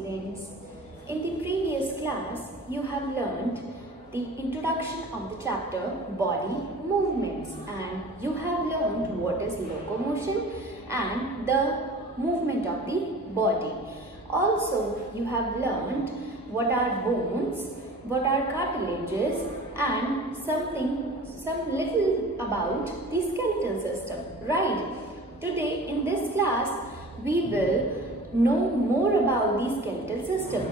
students. In the previous class, you have learned the introduction of the chapter Body Movements, and you have learned what is locomotion and the movement of the body. Also, you have learned what are bones, what are cartilages, and some little about the skeletal system, right? Today in this class, we will know more about the skeletal system,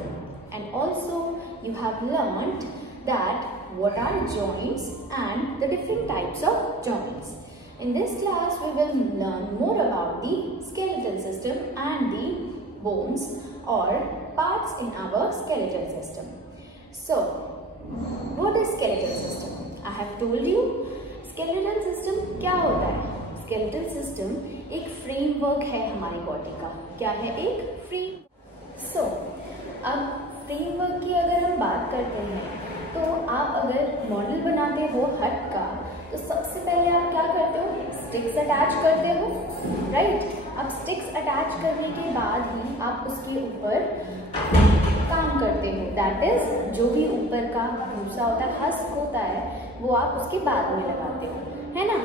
and also you have learned that what are joints and the different types of joints. In this class, we will learn more about the skeletal system and the bones or parts in our skeletal system. So, what is skeletal system? I have told you, skeletal system क्या होता है? Skeletal system एक framework है हमारी body का. क्या है? एक frame. So, अब framework की अगर हम बात करते हैं, तो आप अगर मॉडल बनाते हो हट का, तो सबसे पहले आप क्या करते हो? स्टिक्स अटैच करते हो, राइट? अब स्टिक्स अटैच करने के बाद ही आप उसके ऊपर काम करते हो. दैट इज जो भी ऊपर का भूसा होता है, हस्क होता है, वो आप उसके बाद में लगाते हो, है ना?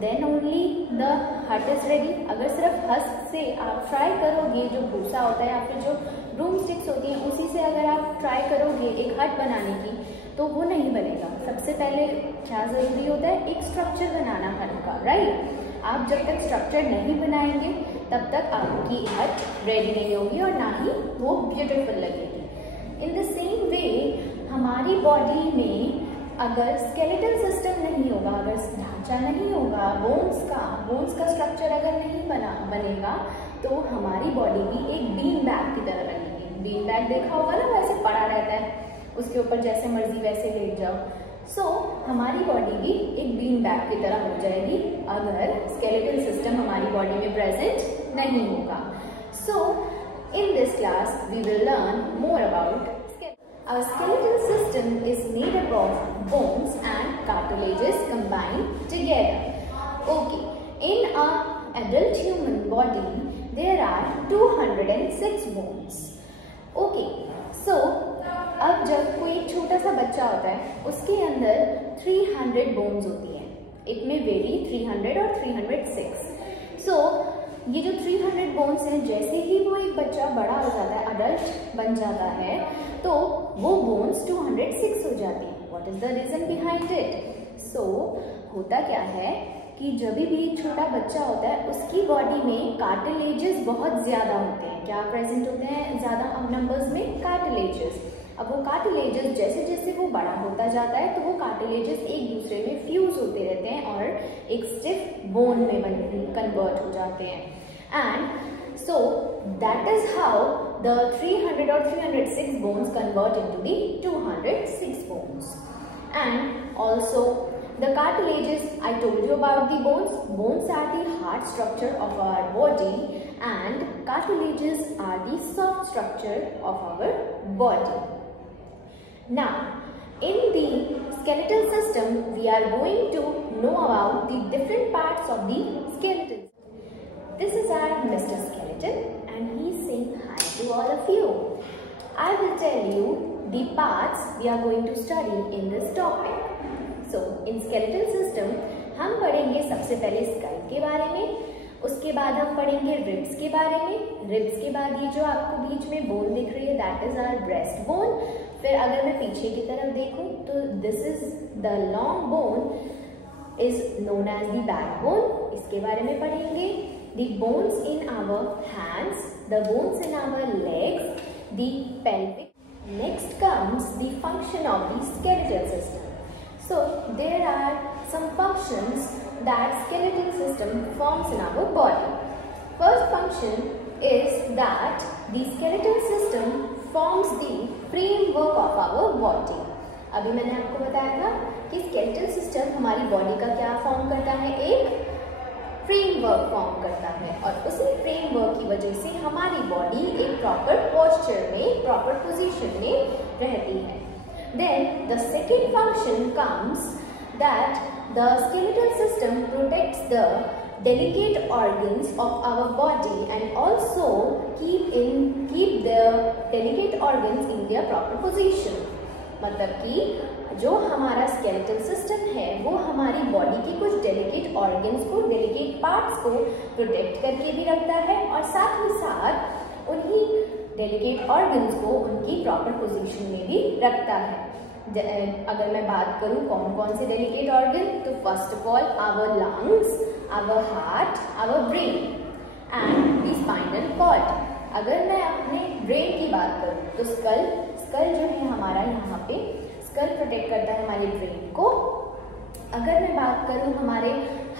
देन ओनली द हट इज रेडी. अगर सिर्फ हस्क से आप ट्राई करोगे, जो भूसा होता है या फिर जो ब्रूम स्टिक्स होती हैं उसी से अगर आप ट्राई करोगे एक हट बनाने की, तो वो नहीं बनेगा. सबसे पहले क्या जरूरी होता है? एक स्ट्रक्चर बनाना हट का, राइट? आप जब तक स्ट्रक्चर नहीं बनाएंगे तब तक आपकी हट रेडी नहीं होगी और ना ही वो ब्यूटीफुल लगेगी. इन द सेम वे हमारी बॉडी में अगर स्केलेटल सिस्टम नहीं होगा, अगर ढांचा नहीं होगा, बोन्स का स्ट्रक्चर अगर नहीं बनेगा, तो हमारी बॉडी भी एक बीन बैग की तरह बनेगी. बीन बैग देखा होगा ना, वैसे पड़ा रहता है, उसके ऊपर जैसे मर्जी वैसे लेट जाओ. सो हमारी बॉडी भी एक बीन बैग की तरह हो जाएगी अगर स्केलेटल सिस्टम हमारी बॉडी में प्रेजेंट नहीं होगा. So in this class we will learn more about. Our skeletal system is made up of bones and cartilages combined together. Okay, in an adult human body, there are 206 bones. Okay, so अब जब कोई छोटा सा बच्चा होता है, उसके अंदर 300 बोन्स होती है. इट में वेरी 300 और 306. So ये जो 300 बोन्स हैं, जैसे ही वो एक बच्चा बड़ा हो जाता है, अडल्ट बन जाता है, तो वो बोन्स 206 हो जाती हैं. What is the reason behind it? So होता क्या है कि जब भी छोटा बच्चा होता है, उसकी बॉडी में कार्टिलेजेस बहुत ज्यादा होते हैं. क्या प्रेजेंट होते हैं ज्यादा नंबर्स में? कार्टिलेजेस. अब वो कार्टिलेजेस जैसे जैसे वो बड़ा होता जाता है, तो वो कार्टिलेजेस एक दूसरे में फ्यूज होते रहते हैं और एक स्टिफ बोन में कन्वर्ट हो जाते हैं. And so that is how the 300 और 306 bones convert into the 206 bones. And also the cartilages, I told you about the bones. Bones are the hard structure of our body and cartilages are the soft structure of our body. Now, in the skeletal system, we are going to know about the different parts of the skeleton. This is our Mr. Skeleton and he is saying hi to all of you. I will tell you the parts we are going to study in this topic. So, in skeletal system, हम पढ़ेंगे सबसे पहले school के बारे में, उसके बाद हम पढ़ेंगे रिब्स के बारे में. रिब्स के बाद ये जो आपको बीच में बोन दिख रही है, that is our breast bone. फिर अगर मैं पीछे की तरफ देखूं, तो this is the long bone is known as the backbone. इसके बारे में पढ़ेंगे. The bones in our hands, the bones in our legs, the pelvic. Next comes the function of the skeletal system. So there are some functions that skeletal system forms in our body. First function is that the skeletal system forms the framework of our body. अभी मैंने आपको बताया था कि skeletal system हमारी body का क्या form करता है? एक फ्रेमवर्क फॉर्म करता है, और उसी फ्रेमवर्क की वजह से हमारी बॉडी एक प्रॉपर पोस्चर में, प्रॉपर पोजीशन में रहती है. Then the second function comes that the skeletal system protects the delicate organs of our body and also keep the delicate delegate organs in their proper position. मतलब कि जो हमारा skeletal system है वो हमारी बॉडी के कुछ डेलिकेट ऑर्गन्स को, डेलिकेट पार्ट्स को प्रोटेक्ट करके भी रखता है और साथ ही साथ उन्हीं डेलिकेट ऑर्गन्स को उनकी प्रॉपर पोजीशन में भी रखता है। अगर मैं बात करूं कौन कौन से डेलिकेट ऑर्गन, तो first of all our lungs, our heart, our brain and the spinal cord. अगर मैं अपने ब्रेन की बात करूं तो स्कल जो है हमारा, यहाँ पे स्कल प्रोटेक्ट करता है हमारे ब्रेन को। अगर मैं बात करूं हमारे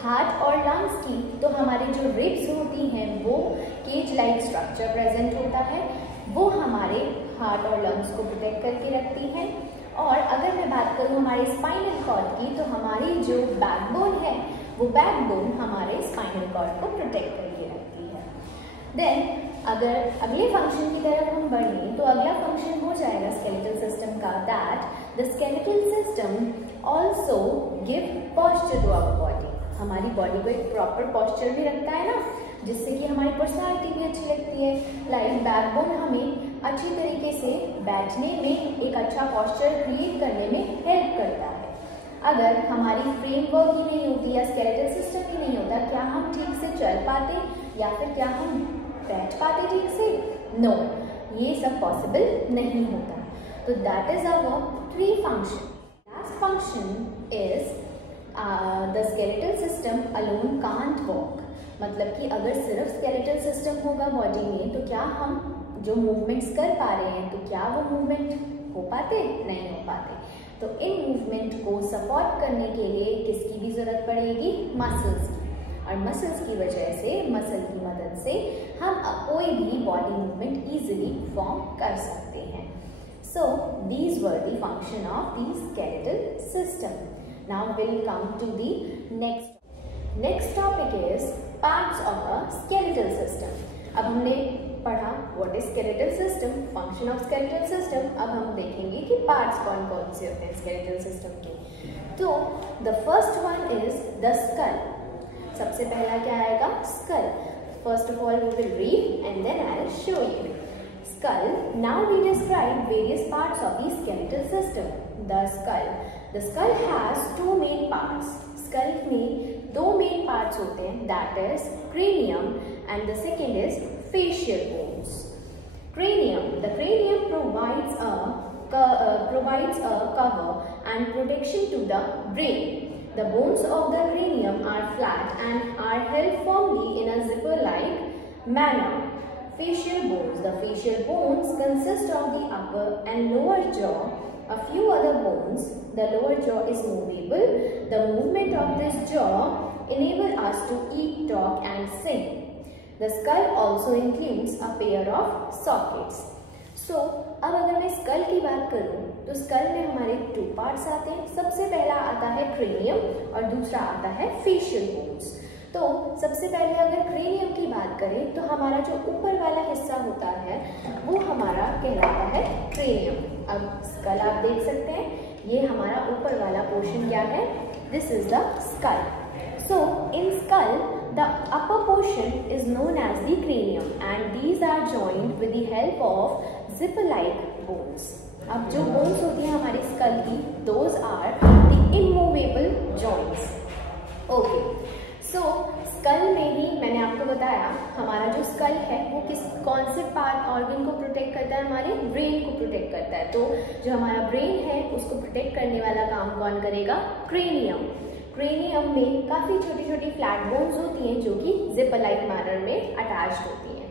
हार्ट और लंग्स की, तो हमारे जो रिब्स होती हैं वो केज लाइक स्ट्रक्चर प्रेजेंट होता है, वो हमारे हार्ट और लंग्स को प्रोटेक्ट करके रखती हैं। और अगर मैं बात करूं हमारे स्पाइनल कॉर्ड की, तो हमारी जो बैकबोन है वो बैकबोन हमारे स्पाइनल कॉर्ड को प्रोटेक्ट करके रखती है। देन अगर अगले फंक्शन की तरफ हम बढ़ें तो अगला फंक्शन हो जाएगा स्केलेटल सिस्टम का, that the skeletal system also give posture to our body. हमारी बॉडी को एक प्रॉपर पॉस्चर भी रखता है ना, जिससे कि हमारी पर्सनालिटी भी अच्छी लगती है। लाइक बैकबोन हमें अच्छी तरीके से बैठने में, एक अच्छा पॉस्चर क्रिएट करने में हेल्प करता है। अगर हमारी फ्रेमवर्क ही नहीं होती या स्केलेटल सिस्टम ही नहीं होता, क्या हम ठीक से चल पाते या फिर क्या हम बैठ पाते ठीक से? नो, ये सब पॉसिबल नहीं होता। तो that is our 3 function. Last function is the skeletal system alone can't walk. मतलब कि अगर सिर्फ स्केलेटल सिस्टम होगा बॉडी में तो क्या हम जो मूवमेंट्स कर पा रहे हैं, तो क्या वो मूवमेंट हो पाते? नहीं हो पाते। तो इन मूवमेंट को सपोर्ट करने के लिए किसकी भी जरूरत पड़ेगी? मसल्स की। और मसल्स की वजह से, मसल की मदद से हम कोई भी बॉडी मूवमेंट इजीली फॉर्म कर सकते हैं। So these were the function of the skeletal system. Now will come to the next topic is parts of a skeletal system. अब हमने पढ़ा what is skeletal system, function of skeletal system. अब हम देखेंगे कि पार्ट्स कौन कौन से होते हैं स्केलेटल सिस्टम के। तो the first one is the skull. सबसे पहला क्या आएगा? Skull. First of all we will read and then I will show you. Skull. Now we describe various parts of the skeletal system. The skull. The skull has 2 main parts. Skull में 2 main parts होते हैं, that is cranium and the second is facial bones. Cranium. The cranium provides a cover and protection to the brain. The bones of the cranium are flat and are held firmly in a zipper-like manner. Facial bones. The facial bones consist of the upper and lower jaw, a few other bones. The lower jaw is movable. The movement of this jaw enable us to eat, talk and sing. The skull also includes a pair of sockets. So, अब अगर मैं school की बात करूं तो school में हमारे 2 parts आते हैं। सबसे पहला आता है क्रेनियम और दूसरा आता है फेशियल बोन्स। तो सबसे पहले अगर क्रेनियम की बात करें तो हमारा जो ऊपर वाला हिस्सा होता है वो हमारा कहलाता है क्रेनियम। अब स्कल आप देख सकते हैं, ये हमारा ऊपर वाला पोर्शन क्या है? This is the skull. So in skull the upper portion is known as the cranium and these are joined with the help of zipper like bones. अब जो बोन्स होती है हमारी स्कल की, those are the immovable joints. Okay, so skull में ही मैंने आपको बताया हमारा जो स्कल है वो कौन से पार्ट ऑर्गन को प्रोटेक्ट करता है? हमारे ब्रेन को प्रोटेक्ट करता है। तो जो हमारा ब्रेन है उसको प्रोटेक्ट करने वाला काम कौन करेगा? क्रेनियम। क्रेनियम में काफ़ी छोटी छोटी फ्लैट बोन्स होती हैं जो कि जिपर लाइक मैनर में अटैच्ड होती हैं।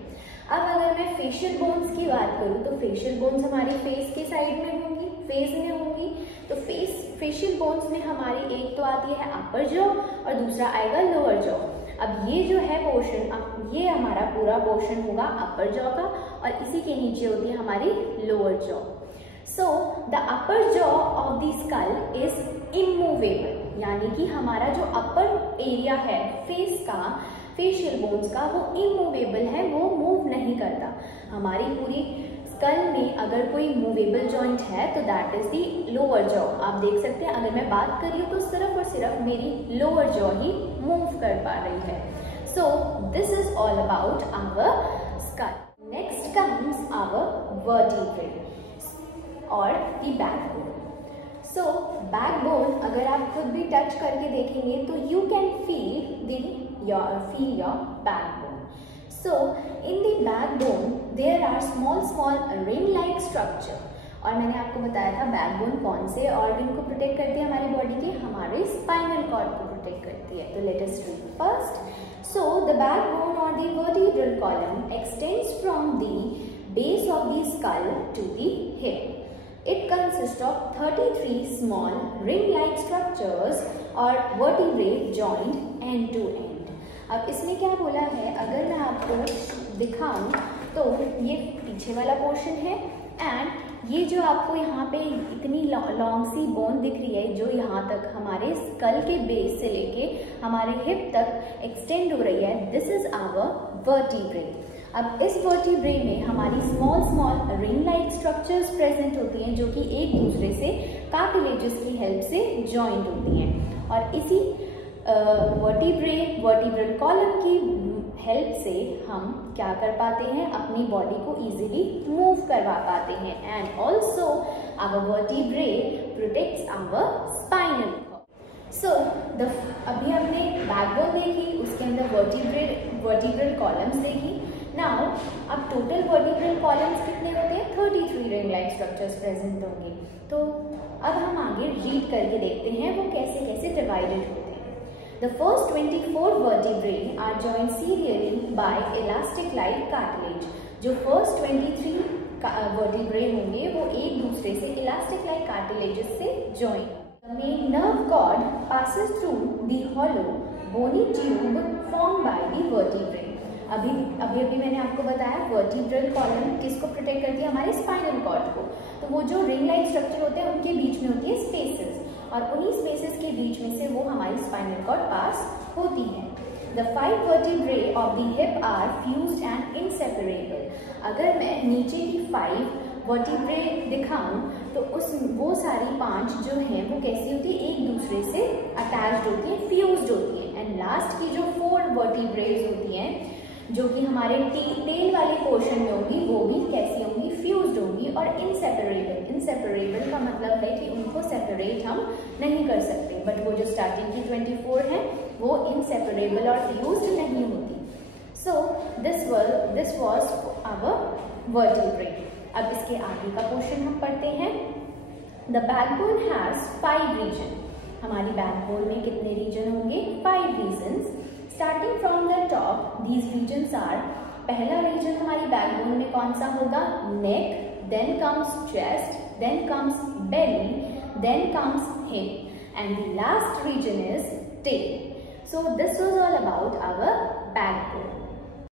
अब अगर मैं फेशियल बोन्स की बात करूँ तो फेशियल बोन्स हमारी फेस के साइड में होंगी, फेस में होंगी। तो फेशियल बोन्स में हमारी एक तो आती है अपर जॉ और दूसरा आएगा लोअर जॉ। अब ये जो है पोर्शन, अब ये हमारा पूरा पोर्शन होगा अपर जॉ का और इसी के नीचे होती है हमारी lower jaw. So the upper jaw of the skull is immovable, यानी कि हमारा जो अपर एरिया है फेस का, फेशियल बोन्स का, वो इमूवेबल है, वो मूव नहीं करता। हमारी पूरी स्कल में अगर कोई मूवेबल जॉइंट है तो that is the lower jaw. आप देख सकते हैं अगर मैं बात कर रही हूँ तो सिर्फ और सिर्फ मेरी लोअर जॉ ही मूव कर पा रही है। So this is all about our skull. Next next comes our vertebrae or the backbone. So backbone अगर आप खुद भी टच करके देखेंगे तो you can feel your backbone. So in the backbone there are small ring-like structure. और मैंने आपको बताया था बैकबोन कौन से ऑर्गन को प्रोटेक्ट करती है हमारी बॉडी के, हमारे स्पाइनल कॉर्ड को प्रोटेक्ट करती है. तो let us read first. So the backbone or the vertebral column extends from the base of the skull to the hip. It consists of 33 small ring-like structures or vertebrae joined end to end. अब इसमें क्या बोला है, अगर मैं आपको दिखाऊं तो ये पीछे वाला पोर्शन है एंड ये जो आपको यहाँ पे इतनी लॉन्ग सी बोन दिख रही है जो यहाँ तक हमारे स्कल के बेस से लेके हमारे हिप तक एक्सटेंड हो रही है, दिस इज आवर वर्टिब्रे. अब इस वर्टिब्रे में हमारी small ring like structures present होती हैं जो कि एक दूसरे से कार्टिलेजेस की हेल्प से जॉइंट होती हैं और इसी वर्टिब्रल कॉलम की हेल्प से हम क्या कर पाते हैं, अपनी बॉडी को इजीली मूव करवा पाते हैं. And also our vertebrae protects our spinal cord. So अभी हमने बैकबोन देखी, उसके अंदर वर्टिब्रल कॉलम्स देखी. नाउ अब टोटल वर्टिब्रल कॉलम्स कितने होते हैं, 33 रिंग लाइक स्ट्रक्चर्स प्रेजेंट होंगे. तो अब हम आगे रीड करके देखते हैं वो कैसे कैसे डिवाइडेड होते हैं. The first 24 vertebrae are joined serially by elastic-like cartilage. जो first 23 vertebrae होंगे वो एक दूसरे से elastic-like cartilages से join. The main nerve cord passes through the hollow bony tube formed by the vertebrae. अभी मैंने आपको बताया वर्टिब्रल कॉलम किसको प्रोटेक्ट करती है, हमारे स्पाइनल कॉर्ड को. तो वो जो रिंग लाइक स्ट्रक्चर होते हैं उनके बीच में होती है स्पेसेस और उन्हीं स्पेसेस के बीच में से वो हमारी स्पाइनल कॉर्ड पास होती है. The 5 vertebrae of the hip are fused and inseparable. अगर मैं नीचे की 5 वर्टिब्रे दिखाऊं तो वो सारी 5 जो हैं वो कैसी होती है, एक दूसरे से अटैच्ड होती है, फ्यूज्ड होती है. एंड लास्ट की जो 4 वर्टिब्रेज होती हैं जो कि हमारे टेल वाले पोर्शन में होंगी वो भी कैसी होंगी, फ्यूज्ड होंगी और इनसेपरेबल. इनसेपरेबल का मतलब है कि उनको सेपरेट हम नहीं कर सकते, बट वो जो स्टार्टिंग की 24 है वो इनसेपरेबल और फ्यूज्ड नहीं होती. So this was our vertebrae. अब इसके आगे का पोर्शन हम पढ़ते हैं. The backbone has 5 region. हमारी बैकबोन में कितने रीजन होंगे, 5 regions. Starting from the top, these regions are, पहला रीजन हमारी बैकबोन में कौन सा होगा, neck, then comes chest, then comes belly, then comes hip, and the last region is tail. So this was all about our backbone.